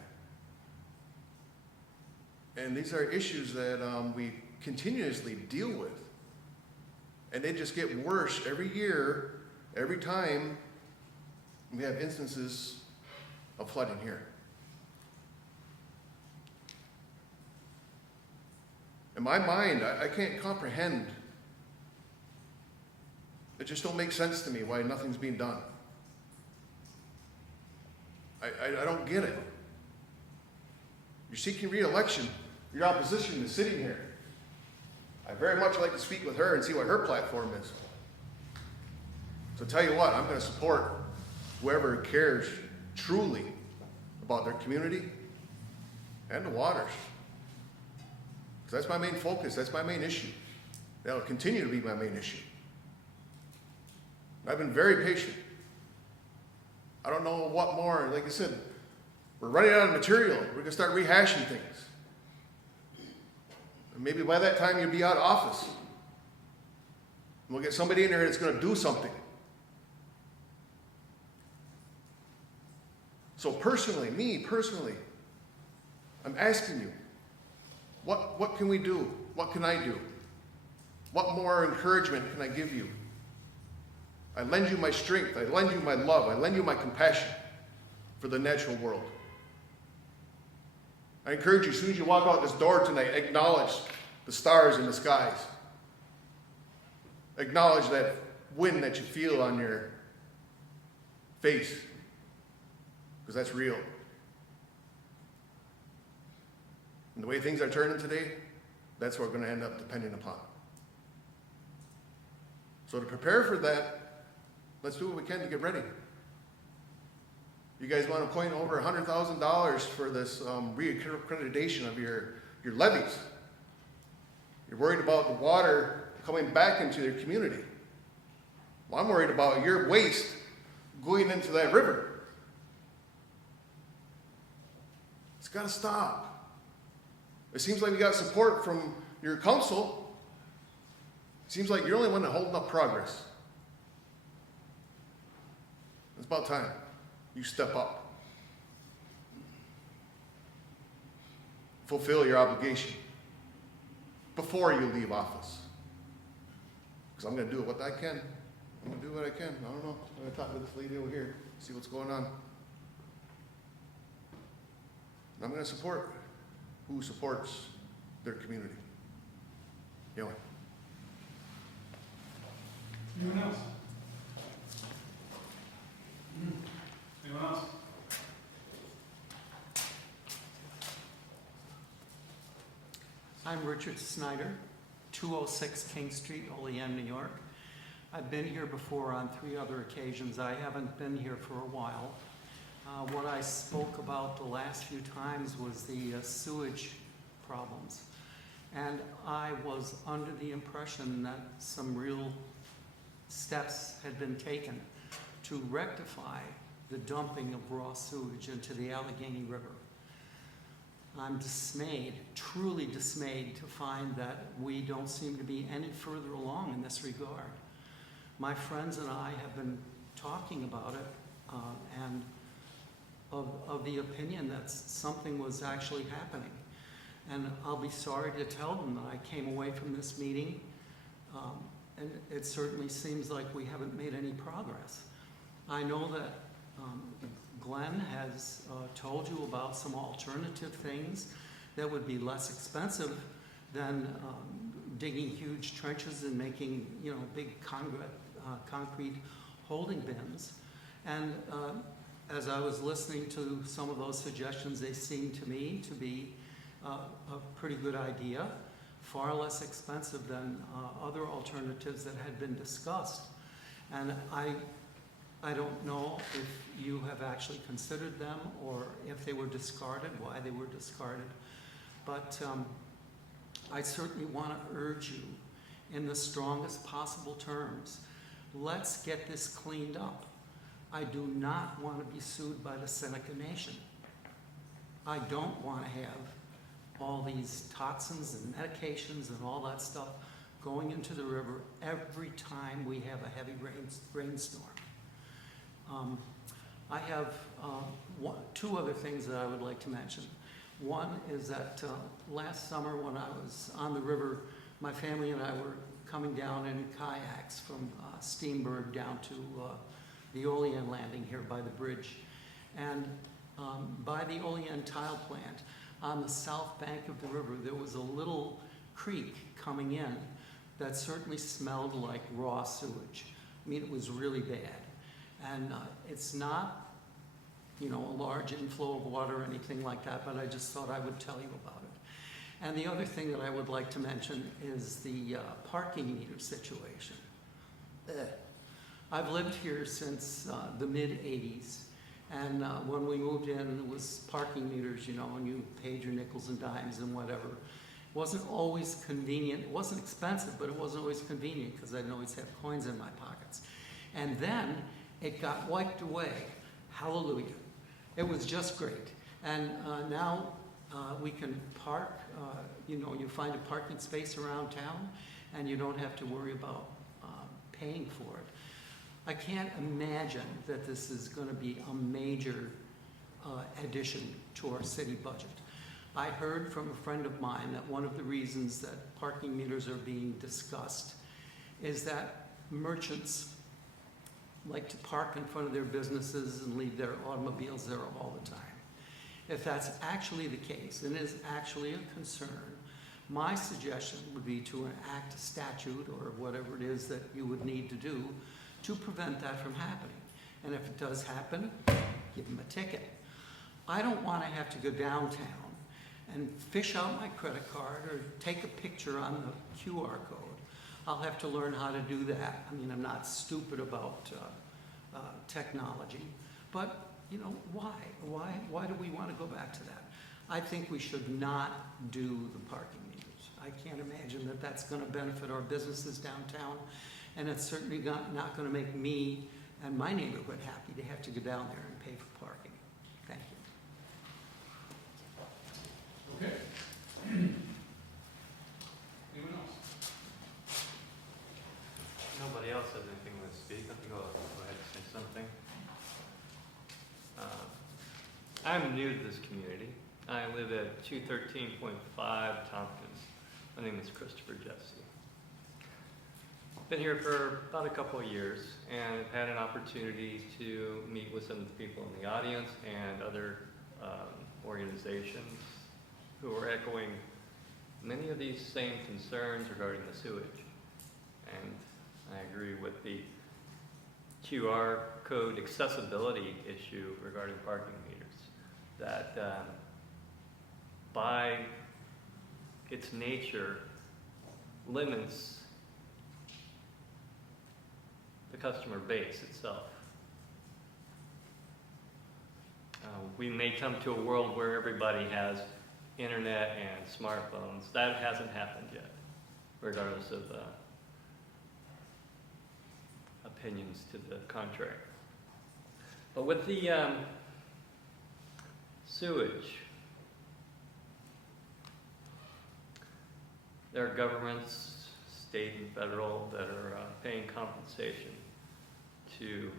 And these are issues that we continuously deal with. And they just get worse every year, every time we have instances of flooding here. In my mind, I can't comprehend. It just don't make sense to me why nothing's being done. I don't get it. You're seeking re-election. Your opposition is sitting here. I very much like to speak with her and see what her platform is. So tell you what, I'm going to support whoever cares truly about their community and the waters. Because that's my main focus, that's my main issue. That'll continue to be my main issue. I've been very patient. I don't know what more, like I said, we're running out of material. We're going to start rehashing things. And maybe by that time you'll be out of office. And we'll get somebody in there that's going to do something. So personally, I'm asking you, what can we do? What can I do? What more encouragement can I give you? I lend you my strength. I lend you my love. I lend you my compassion for the natural world. I encourage you, as soon as you walk out this door tonight, acknowledge the stars in the skies. Acknowledge that wind that you feel on your face, because that's real. And the way things are turning today, that's what we're going to end up depending upon. So to prepare for that, let's do what we can to get ready. You guys want to point over $100,000 for this reaccreditation of your levees. You're worried about the water coming back into your community. Well, I'm worried about your waste going into that river. It's got to stop. It seems like we got support from your council. It seems like you're the only one that's holding up progress. It's about time you step up. Fulfill your obligation before you leave office. Because I'm going to do what I can. I'm going to do what I can. I don't know. I'm going to talk to this lady over here, see what's going on. And I'm going to support who supports their community. Anyway. Anyone else? Anyone else? I'm Richard Snyder, 206 King Street, Olean, New York. I've been here before on 3 other occasions. I haven't been here for a while. What I spoke about the last few times was the sewage problems. And I was under the impression that some real steps had been taken to rectify the dumping of raw sewage into the Allegheny River. I'm dismayed, truly dismayed, to find that we don't seem to be any further along in this regard. My friends and I have been talking about it and of the opinion that something was actually happening. And I'll be sorry to tell them that I came away from this meeting and it certainly seems like we haven't made any progress. I know that Glenn has told you about some alternative things that would be less expensive than digging huge trenches and making, big concrete holding bins. And as I was listening to some of those suggestions, they seemed to me to be a pretty good idea, far less expensive than other alternatives that had been discussed. And I don't know if you have actually considered them or if they were discarded, why they were discarded. But I certainly want to urge you in the strongest possible terms, let's get this cleaned up. I do not want to be sued by the Seneca Nation. I don't want to have all these toxins and medications and all that stuff going into the river every time we have a heavy rainstorm. I have 2 other things that I would like to mention. One is that last summer when I was on the river, my family and I were coming down in kayaks from Steenburg down to the Olean landing here by the bridge. And by the Olean tile plant, on the south bank of the river, there was a little creek coming in that certainly smelled like raw sewage. I mean, it was really bad. And it's not, a large inflow of water or anything like that, but I just thought I would tell you about it. And the other thing that I would like to mention is the parking meter situation. I've lived here since the mid-'80s, and when we moved in, it was parking meters, and you paid your nickels and dimes and whatever. It wasn't always convenient. It wasn't expensive, but it wasn't always convenient because I didn't always have coins in my pockets. And then it got wiped away. Hallelujah. It was just great. And now we can park, you find a parking space around town and you don't have to worry about paying for it. I can't imagine that this is going to be a major addition to our city budget. I heard from a friend of mine that one of the reasons that parking meters are being discussed is that merchants like to park in front of their businesses and leave their automobiles there all the time. If that's actually the case, and is actually a concern, My suggestion would be to enact a statute or whatever it is that you would need to do to prevent that from happening. And if it does happen, give them a ticket. I don't want to have to go downtown and fish out my credit card or take a picture on the QR code. I'll have to learn how to do that. I mean, I'm not stupid about technology, but you know, why? Why do we want to go back to that? I think we should not do the parking meters. I can't imagine that that's going to benefit our businesses downtown, and it's certainly not going to make me and my neighborhood happy to have to go down there and pay for parking. Thank you. Okay. Anyone else? Nobody else has anything to speak. I think I'll go ahead and say something. I'm new to this community. I live at 213.5 Tompkins. My name is Christopher Jesse. Been here for about a couple of years and have had an opportunity to meet with some of the people in the audience and other organizations who are echoing many of these same concerns regarding the sewage. And I agree with the QR code accessibility issue regarding parking meters, that by its nature limits the customer base itself. We may come to a world where everybody has internet and smartphones. That hasn't happened yet, regardless of opinions to the contrary. But with the sewage, there are governments, state and federal, that are paying compensation to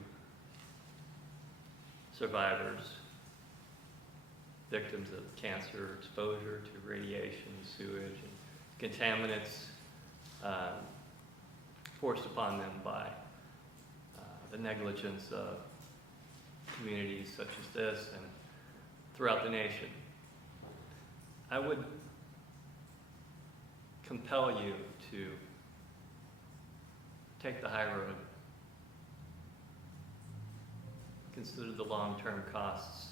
survivors, victims of cancer exposure to radiation, sewage, and contaminants forced upon them by the negligence of communities such as this and throughout the nation. I would compel you to take the high road. Consider the long-term costs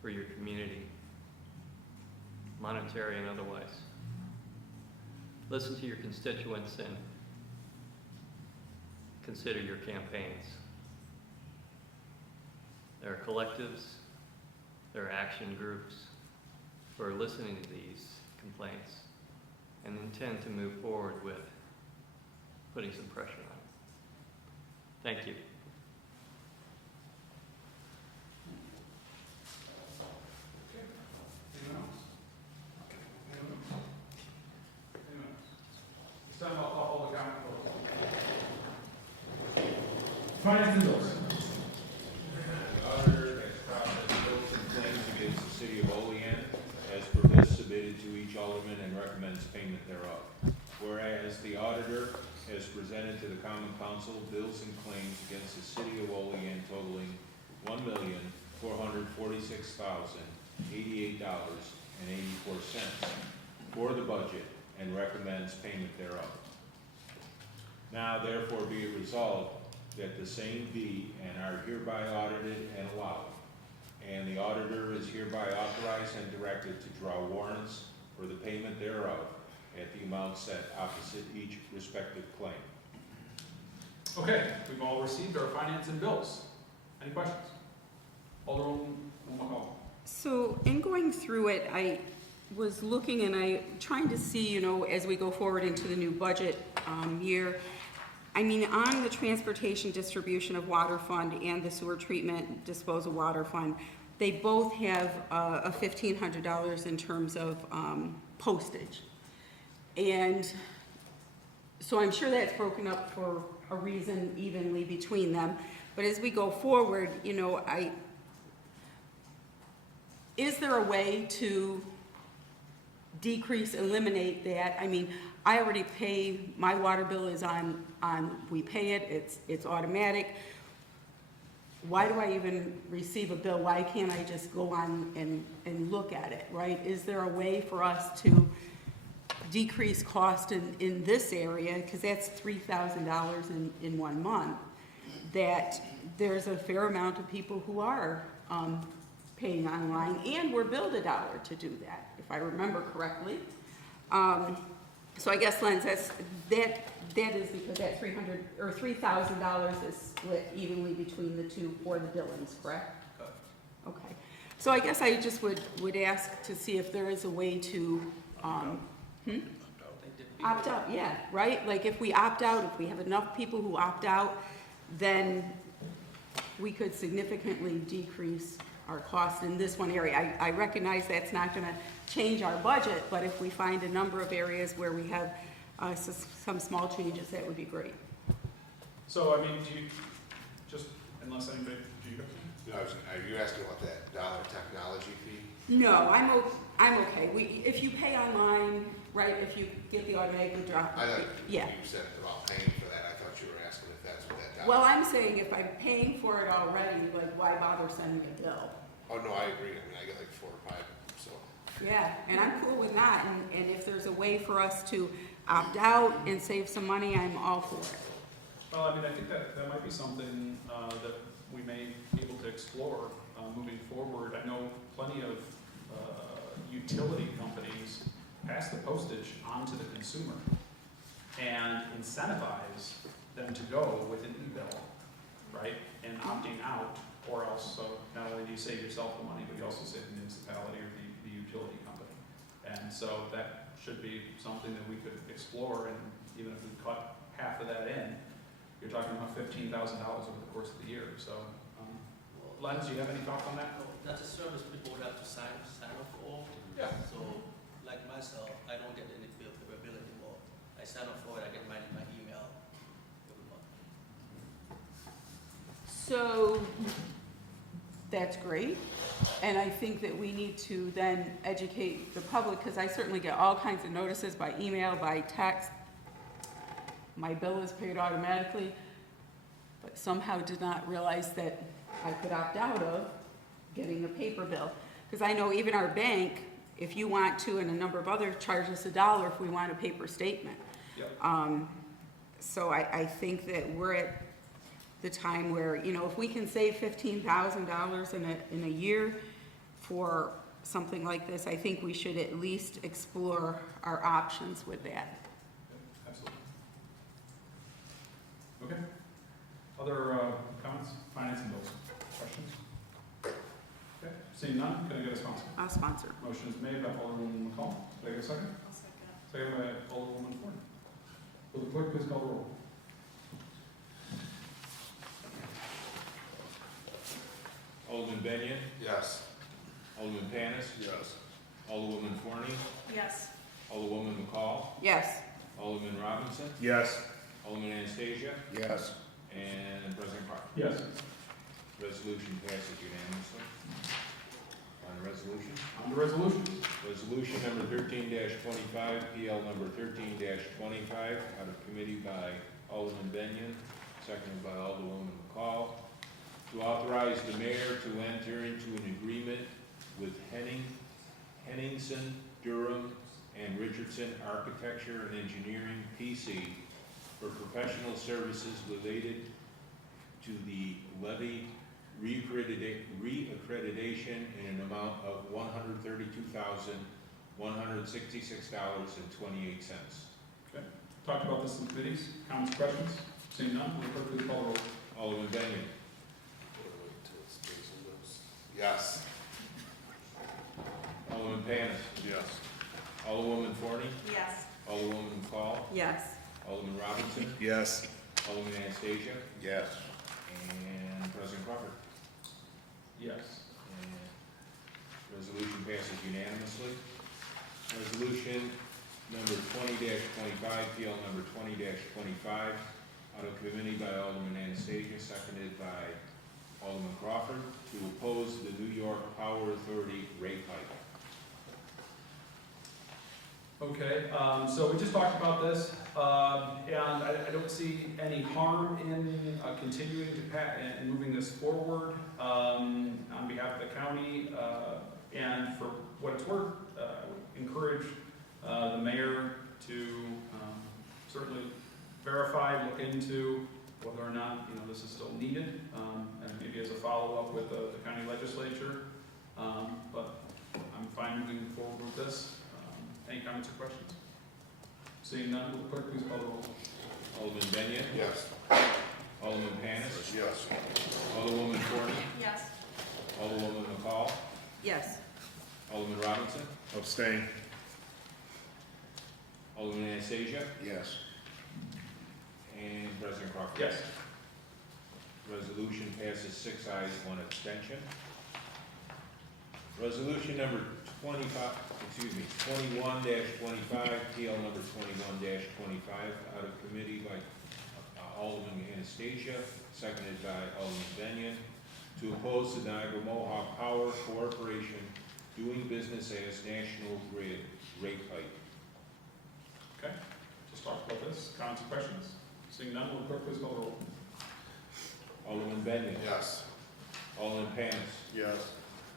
for your community, monetary and otherwise. Listen to your constituents and consider your campaigns. There are collectives, there are action groups who are listening to these complaints and intend to move forward with putting some pressure on it. Thank you. Anyone else? Anyone else? Anyone else? This time I'll call public comment closed. Finance and bills. The auditor has processed bills and claims against the city of Olean as per list submitted to each alderman and recommends payment thereof. Whereas the auditor has presented to the common council bills and claims against the city of Olean totaling $1,446,088.84 for the budget and recommends payment thereof. Now therefore be it resolved that the same be and are hereby audited and allowed, and the auditor is hereby authorized and directed to draw warrants for the payment thereof at the amount set opposite each respective claim. Okay, we've all received our finance and bills. Any questions? Alderman McCall. So in going through it, I was looking and I trying to see, you know, as we go forward into the new budget year, I mean, on the transportation distribution of water fund and the sewer treatment disposal water fund, they both have a $1,500 in terms of postage. And so I'm sure that's broken up for a reason evenly between them. But as we go forward, you know, is there a way to decrease, eliminate that? I mean, I already pay, my water bill is on we pay it, it's automatic. Why do I even receive a bill? Why can't I just go on and look at it, right? Is there a way for us to decrease cost in this area, because that's $3,000 in 1 month, that there's a fair amount of people who are paying online, and we're billed $1 to do that, if I remember correctly. So I guess, Len, that is because that $3,000 is split evenly between the two for the billings, correct? Okay. So I guess I just would ask to see if there is a way to, opt out, yeah, right? Like if we opt out, if we have enough people who opt out, then we could significantly decrease our cost in this one area. I recognize that's not gonna change our budget, but if we find a number of areas where we have some small changes, that would be great. So, I mean, do you, just, unless anybody, do you? Are you asking what that dollar technology fee? No, I'm okay. If you pay online, right, if you get the automatic withdrawal. I thought Yeah. you said about paying for that. I thought you were asking if that's what that dollar. Well, I'm saying if I'm paying for it already, like, why bother sending a bill? Oh, no, I agree. I mean, I get like 4 or 5, so. Yeah, and I'm cool with that, and if there's a way for us to opt out and save some money, I'm all for it. Well, I mean, I think that might be something that we may be able to explore moving forward. I know plenty of utility companies pass the postage on to the consumer and incentivize them to go with an e-bill, right? And opting out, or else, so not only do you save yourself the money, but you also save the municipality or the utility company. And so that should be something that we could explore, and even if we cut half of that in, you're talking about $15,000 over the course of the year. So, Len, do you have any thoughts on that? That's a service people would have to sign up for. Yeah. So, like myself, I don't get any bill anymore. I sign up for it, I get mine in my email every month. So, that's great, and I think that we need to then educate the public, because I certainly get all kinds of notices by email, by text. My bill is paid automatically, but somehow did not realize that I could opt out of getting a paper bill. Because I know even our bank, if you want to, and a number of other charges $1 if we want a paper statement. Yep. So I think that we're at the time where, you know, if we can save $15,000 in a year for something like this, I think we should at least explore our options with that. Absolutely. Okay. Other comments? Finance and bills? Questions? Okay. Seeing none, can I get a sponsor? I'll sponsor. Motion is made by Alderwoman McCall. Can I get a second? I'll second. Second by Alderwoman Ford. Will the clerk please call the roll? Alderman Benyon, Yes. Alderman Panis, Yes. Alderwoman Forney, Yes. Alderwoman McCall, Yes. Alderman Robinson, Yes. Alderman Anastasia, Yes. and President Crawford. Yes. Resolution passes unanimously. On the resolution? On the resolution. Resolution number 13-25, PL number 13-25, out of committee by Alderman Benyon, seconded by Alderwoman McCall, to authorize the mayor to enter into an agreement with Henningsen, Durham, and Richardson Architecture and Engineering, PC, for professional services related to the levy reaccreditation in an amount of $132,166.28. Okay. Talked about this in committees. Comments, questions? Seeing none, will the clerk please call the roll? Alderman Benyon, Yes. Alderman Panis, Yes. Alderwoman Forney, Yes. Alderwoman McCall, Yes. Alderman Robinson, Yes. Alderman Anastasia, Yes. and President Crawford. Yes. And resolution passes unanimously. Resolution number 20-25, PL number 20-25, out of committee by Alderman Anastasia, seconded by Alderman Crawford, to oppose the New York Power Authority rate hike. Okay, so we just talked about this, and I don't see any harm in continuing to and moving this forward on behalf of the county, and for what it's worth, I would encourage the mayor certainly verify, look into whether or not, this is still needed, and maybe as a follow-up with the county legislature. But I'm fine moving forward with this. Any comments or questions? Seeing none, will the clerk please call the roll? Alderman Benyon. Yes. Alderman Panis. Yes. Alderwoman Forney. Yes. Alderwoman McCall. Yes. Alderman Robinson. Abstain. Alderman Anastasia. Yes. And President Crawford. Yes. Resolution passes 6 ayes, 1 abstention. Resolution number 21-25, PL number 21-25, out of committee by Alderman Anastasia, seconded by Alderman Benyon, to oppose the Niagara Mohawk Power Corporation doing business as National Grid rate hike. Okay, just talked about this. Comments or questions? Seeing none, will the clerk please call the roll? Alderman Benyon. Yes. Alderman Panis. Yes.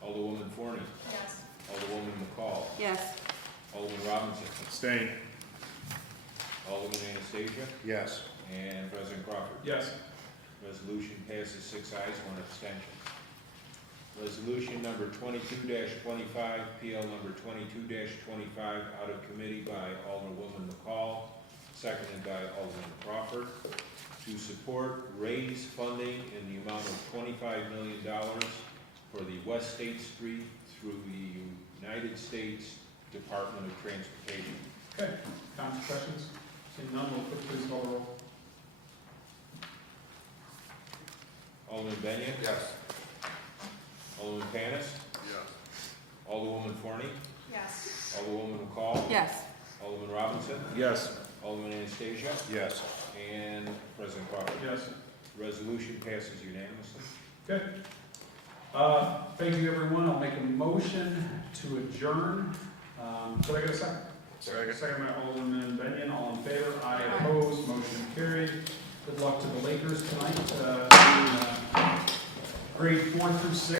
Alderwoman Forney. Yes. Alderwoman McCall. Yes. Alderman Robinson. Abstain. Alderman Anastasia. Yes. And President Crawford. Yes. Resolution passes 6 ayes, 1 abstention. Resolution number 22-25, PL number 22-25, out of committee by Alderwoman McCall, seconded by Alderman Crawford, to support raise funding in the amount of $25 million for the West State Street through the United States Department of Transportation. Okay, comments or questions? Seeing none, will the clerk please call the roll? Alderman Benyon. Yes. Alderman Panis. Yes. Alderwoman Forney. Yes. Alderwoman McCall. Yes. Alderman Robinson. Yes. Alderman Anastasia. Yes. And President Crawford. Yes. Resolution passes unanimously. Okay. Thank you, everyone. I'll make a motion to adjourn. Could I get a second? Second. Second by Alderman Benyon. All in favor? Aye. Aye. Opposed? Motion carried. Good luck to the Lakers tonight. Grade 4 through 6.